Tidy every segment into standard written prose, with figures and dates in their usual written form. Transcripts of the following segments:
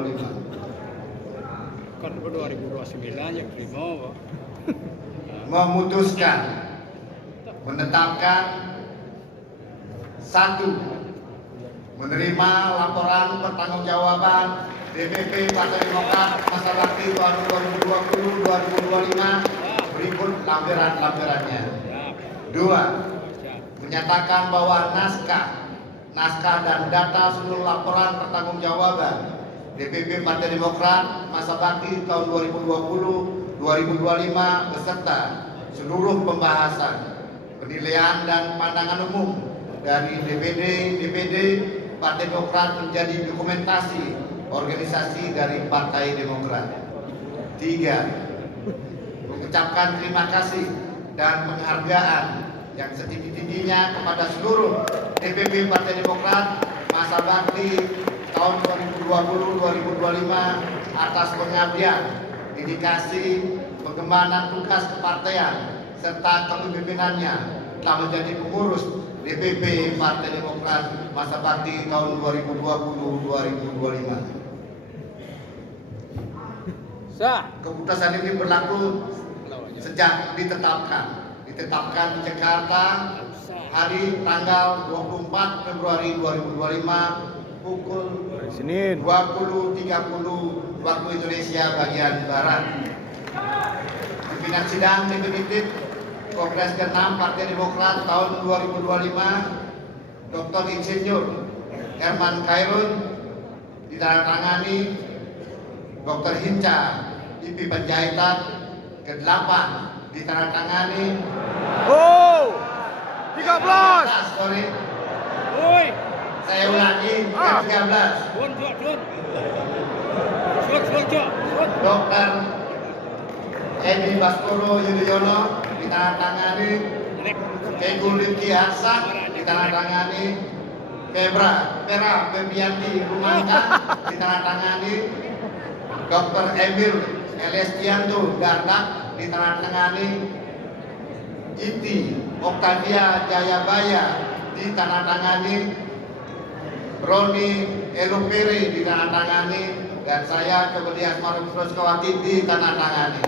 2025. Kan 2029 yang terima, Pak. Memutuskan menetapkan satu, menerima laporan pertanggungjawaban DPP Partai Demokrat masa bakti tahun 2020-2025 berikut lampiran-lampirannya. Dua, menyatakan bahwa naskah dan data seluruh laporan pertanggungjawaban DPP Partai Demokrat masa bakti tahun 2020-2025 beserta seluruh pembahasan, penilaian dan pandangan umum dari DPD Partai Demokrat menjadi dokumentasi organisasi dari Partai Demokrat. Tiga, mengucapkan terima kasih dan penghargaan yang setinggi-tingginya kepada seluruh DPP Partai Demokrat masa bakti tahun 2020-2025 atas pengabdian, dedikasi, pengembangan tugas kepartaian serta kepemimpinannya telah menjadi pengurus DPP Partai Demokrat masa bakti tahun 2020-2025. Keputusan ini berlaku sejak ditetapkan di Jakarta hari tanggal 24 Februari 2025 pukul Senin 20.30 waktu Indonesia bagian Barat. Pimpinan sidang definitif Kongres ke-6 Partai Demokrat tahun 2025 Dr. Insinyur Herman Khairun ditandatangani Dr. Hinca IP Panjaitan ke-8 ditandatangani 13. Sorry. Woi, Saya ulangi ke-13. Dr. Edi Baskoro Yudhoyono ditandatangani, Kegu Rifki Hasan ditandatangani, Pera Febrianti Rumangka ditandatangani, Dr. Emil Elestianto Dardak ditandatangani, Iti Oktavia Jayabaya ditandatangani, Roni Elupere ditandatangani, dan saya Kebudi Asmarum Suroskawati ditandatangani.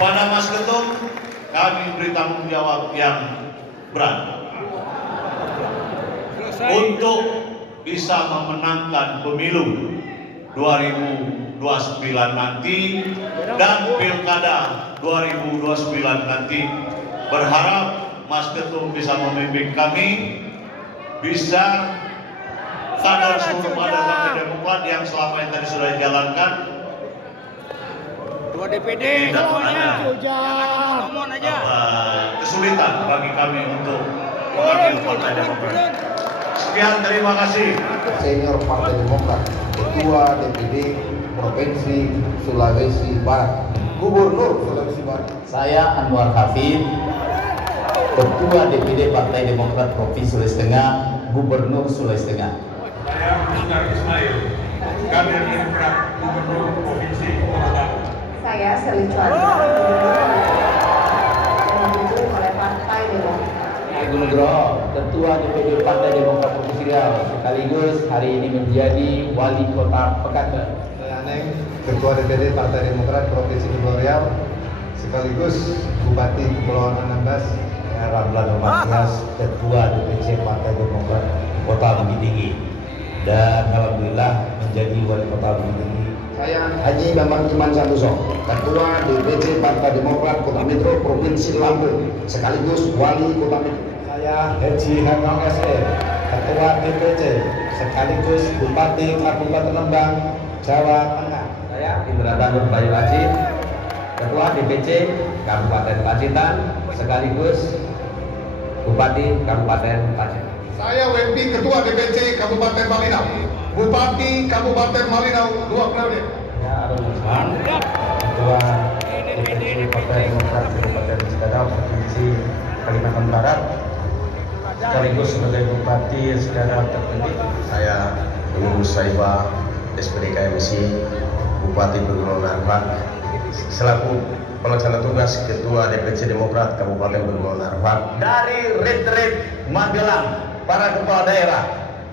Pada Mas Ketum, kami beri tanggung jawab yang berat untuk bisa memenangkan pemilu 2029 nanti dan pilkada 2029 nanti. Berharap Mas Ketum bisa memimpin kami, bisa sadar seluruh kader Partai Demokrat yang selama ini tadi sudah dijalankan. Dua DPD Tidak semuanya. ada Ngomong aja. kesulitan bagi kami untuk memimpin Partai Demokrat. Sekian, terima kasih. Senior Partai Demokrat, Ketua DPD Provinsi Sulawesi Barat, Gubernur Sulawesi Barat. Saya Anwar Hafid, Ketua DPD Partai Demokrat Provinsi Sulawesi Tengah, Gubernur Sulawesi Tengah. Saya Mustar Ismail, Kader Demokrat Gubernur Provinsi Papua. Saya Seli Cuan, yang didukung oleh Partai Demokrat. Ibu Nugroho, Ketua DPD Partai Demokrat Provinsi Riau, sekaligus hari ini menjadi Wali Kota Pekanbaru. Saya Aneng, Ketua DPD Partai Demokrat Provinsi Kepulauan Riau, sekaligus Bupati Kepulauan Anambas. Ramlan Matias, Ketua DPC Partai Demokrat Kota Bukit Tinggi, dan alhamdulillah menjadi Wali Kota Bukit Tinggi. Saya Haji Bambang Iman Santoso, Ketua DPC Partai Demokrat Kota Metro Provinsi Lampung, sekaligus Wali Kota Metro. Saya Haji Herman SE, Ketua DPC sekaligus Bupati Kabupaten Lembang, Jawa Tengah. Saya Indra Tanur Bayu Aji, Ketua DPC Kabupaten Pacitan sekaligus Bupati Kabupaten Pacitan. Saya Wempi, Ketua DPC Kabupaten Malinau, Bupati Kabupaten Malinau 2 periode. Saya Arun Usman, Ketua DPC Partai Demokrat Kabupaten Sekarang Provinsi Kalimantan Barat, sekaligus sebagai Bupati Sekarang terpilih. Saya Nunung Saiba, SPD KMC, Bupati Pegunungan Arfak, selaku pelaksana tugas Ketua DPC Demokrat Kabupaten Pegunungan Arfak. Dari Retret Magelang, para kepala daerah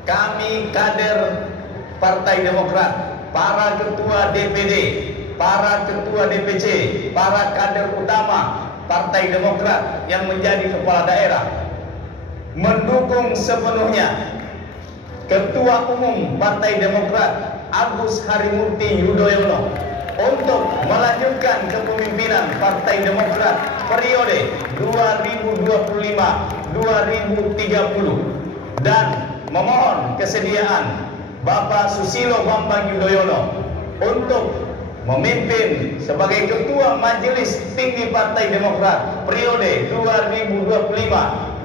kami kader Partai Demokrat, para ketua DPD, para ketua DPC, para kader utama Partai Demokrat yang menjadi kepala daerah mendukung sepenuhnya Ketua Umum Partai Demokrat Agus Harimurti Yudhoyono untuk melanjutkan kepemimpinan Partai Demokrat periode 2025-2030 dan memohon kesediaan Bapak Susilo Bambang Yudhoyono untuk memimpin sebagai Ketua Majelis Tinggi Partai Demokrat periode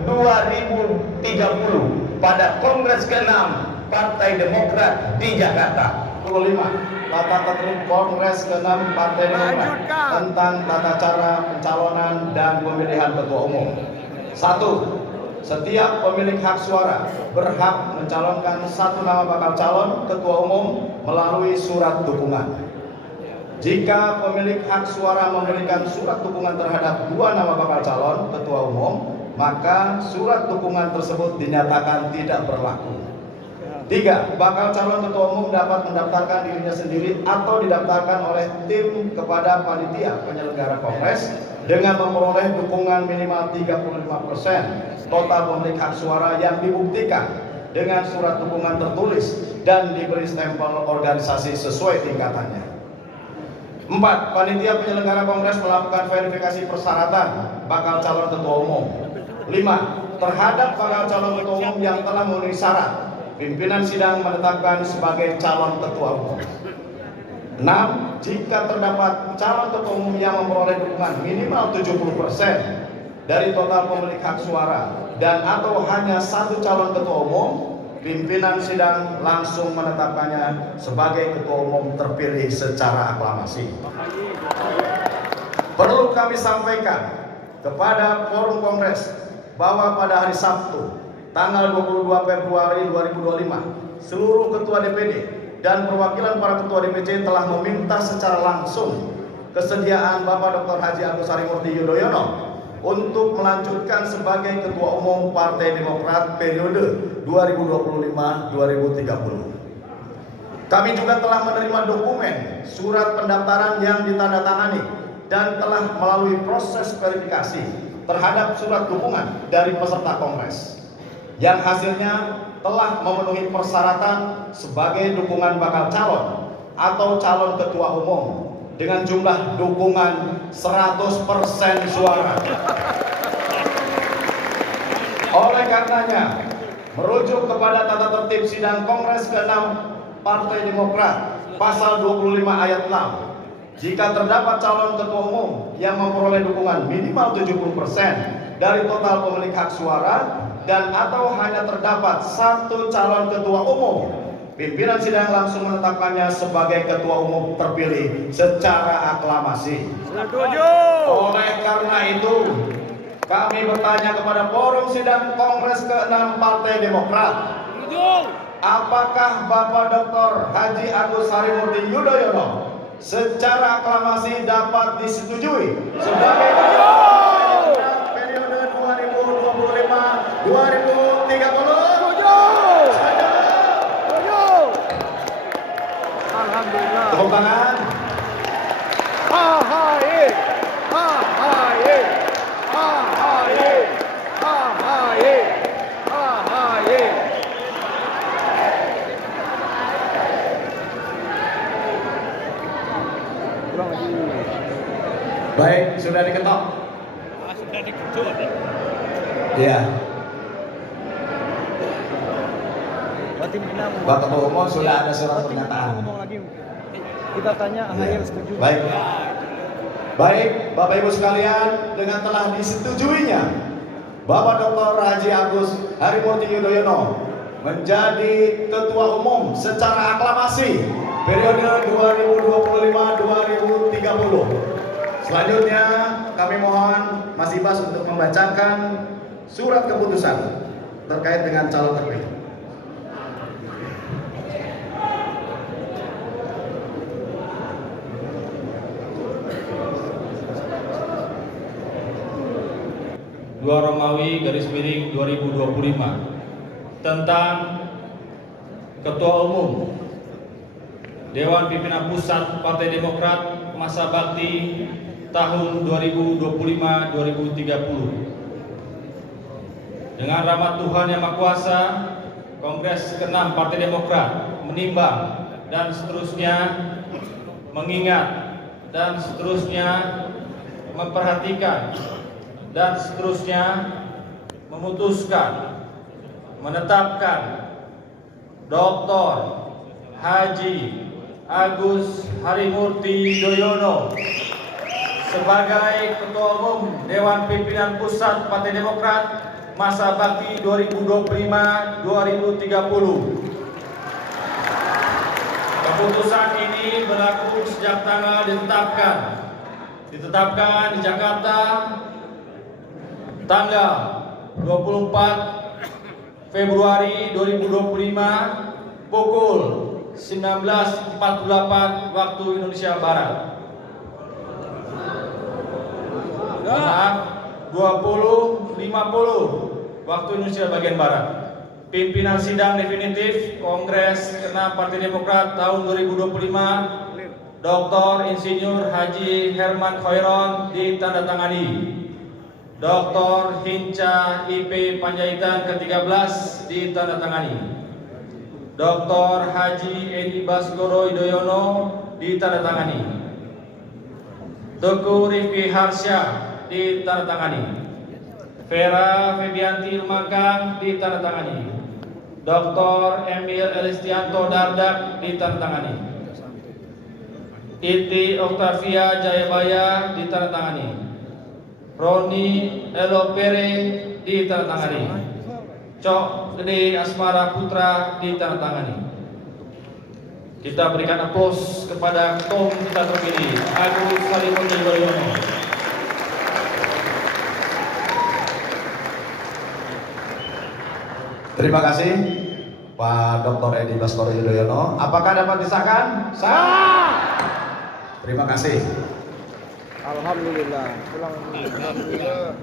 2025-2030 pada Kongres ke-6 Partai Demokrat di Jakarta. 25 Tata Tertib Kongres ke-6 Partai Demokrat tentang tata cara pencalonan dan pemilihan ketua umum. 1. Setiap pemilik hak suara berhak mencalonkan satu nama bakal calon ketua umum melalui surat dukungan. Jika pemilik hak suara memberikan surat dukungan terhadap dua nama bakal calon ketua umum, maka surat dukungan tersebut dinyatakan tidak berlaku. 3. Bakal calon ketua umum dapat mendaftarkan dirinya sendiri atau didaftarkan oleh tim kepada panitia penyelenggara kongres dengan memperoleh dukungan minimal 35% total pemilik hak suara yang dibuktikan dengan surat dukungan tertulis dan diberi stempel organisasi sesuai tingkatannya. 4. Panitia penyelenggara kongres melakukan verifikasi persyaratan bakal calon ketua umum. 5. Terhadap bakal calon ketua umum yang telah memenuhi syarat, pimpinan sidang menetapkan sebagai calon ketua umum. 6. Jika terdapat calon ketua umum yang memperoleh dukungan minimal 70% dari total pemilik hak suara dan atau hanya satu calon ketua umum, pimpinan sidang langsung menetapkannya sebagai ketua umum terpilih secara aklamasi. Perlu kami sampaikan kepada forum kongres bahwa pada hari Sabtu tanggal 22 Februari 2025 seluruh ketua DPD dan perwakilan para ketua DPC telah meminta secara langsung kesediaan Bapak Dr. Haji Agus Harimurti Yudhoyono untuk melanjutkan sebagai Ketua Umum Partai Demokrat periode 2025-2030. Kami juga telah menerima dokumen surat pendaftaran yang ditandatangani dan telah melalui proses verifikasi terhadap surat dukungan dari peserta kongres yang hasilnya telah memenuhi persyaratan sebagai dukungan bakal calon atau calon ketua umum dengan jumlah dukungan 100% suara. Oleh karenanya, merujuk kepada tata tertib sidang Kongres ke-6 Partai Demokrat pasal 25 ayat 6, jika terdapat calon ketua umum yang memperoleh dukungan minimal 70% dari total pemilik hak suara dan atau hanya terdapat satu calon ketua umum, pimpinan sidang langsung menetapkannya sebagai ketua umum terpilih secara aklamasi. Oleh karena itu, kami bertanya kepada forum sidang Kongres ke-6 Partai Demokrat, apakah Bapak Dr. Haji Agus Harimurti Yudhoyono secara aklamasi dapat disetujui sebagai periode 2025-2030? Alhamdulillah. Tepuk tangan. AHY. AHY. AHY. AHY. AHY. Ulang lagi. Baik, sudah diketok. Sudah diketuk. Ya. Berarti kita mau Bapak Ketua Umum sudah ada surat berarti kita pernyataan. ngomong lagi. Kita tanya AHY setuju. Baik. Baik, Bapak Ibu sekalian, dengan telah disetujuinya Bapak Dr. Haji Agus Harimurti Yudhoyono menjadi Ketua Umum secara aklamasi periode 2025-2030. Selanjutnya kami mohon Mas Ibas untuk membacakan surat keputusan terkait dengan calon terpilih. Romawi _2025 tentang Ketua Umum Dewan Pimpinan Pusat Partai Demokrat masa bakti tahun 2025-2030. Dengan rahmat Tuhan Yang Maha Kuasa, Kongres ke-6 Partai Demokrat menimbang dan seterusnya mengingat dan seterusnya memperhatikan dan seterusnya memutuskan menetapkan Dr. Haji Agus Harimurti Yudhoyono sebagai Ketua Umum Dewan Pimpinan Pusat Partai Demokrat masa bakti 2025-2030. Keputusan ini berlaku sejak tanggal ditetapkan di Jakarta tanggal 24 Februari 2025 pukul 19.48 waktu Indonesia Barat. Maaf, 20.50 waktu Indonesia bagian Barat. Pimpinan sidang definitif Kongres ke-6 Partai Demokrat tahun 2025 Dr. Insinyur Haji Herman Khairon ditandatangani. Dr. Hinca IP Panjaitan ke-13 ditandatangani. Dr. Haji Edi Baskoro Yudhoyono ditandatangani. Teguh Rifki Harsyah ditandatangani. Vera Febianti Lumangkang ditandatangani. Dr. Emil Elistianto Dardak ditandatangani. Iti Octavia Jayabaya ditandatangani. Roni Elopere ditandatangani. Cok Gede Asmara Putra ditandatangani. Kita berikan aplaus kepada ketum kita terpilih Agus Harimurti Yudhoyono. Terima kasih Pak Dr. Edi Baskoro Yudhoyono. Apakah dapat disahkan? Sah. Terima kasih. Alhamdulillah. Alhamdulillah.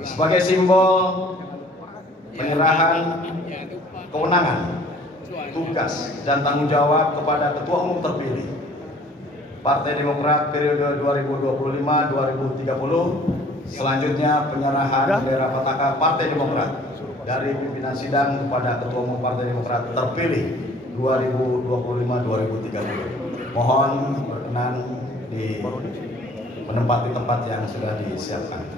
Sebagai simbol penyerahan kewenangan, tugas dan tanggung jawab kepada Ketua Umum terpilih Partai Demokrat periode 2025-2030, selanjutnya penyerahan bendera pataha Partai Demokrat dari pimpinan sidang kepada Ketua Umum Partai Demokrat terpilih 2025-2030. Mohon berkenan di menempati tempat yang sudah disiapkan.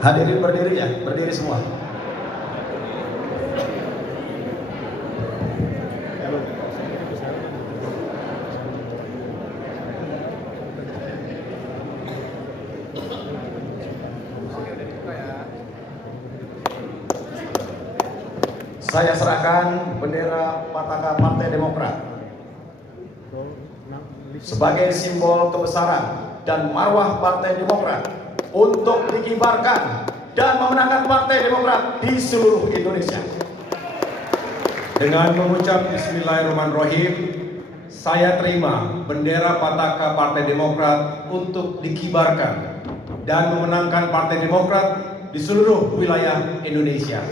Hadirin berdiri ya, berdiri semua. Saya serahkan bendera pataha Partai Demokrat sebagai simbol kebesaran dan marwah Partai Demokrat untuk dikibarkan dan memenangkan Partai Demokrat di seluruh Indonesia. Dengan mengucap Bismillahirrahmanirrahim, saya terima bendera pataha Partai Demokrat untuk dikibarkan dan memenangkan Partai Demokrat di seluruh wilayah Indonesia.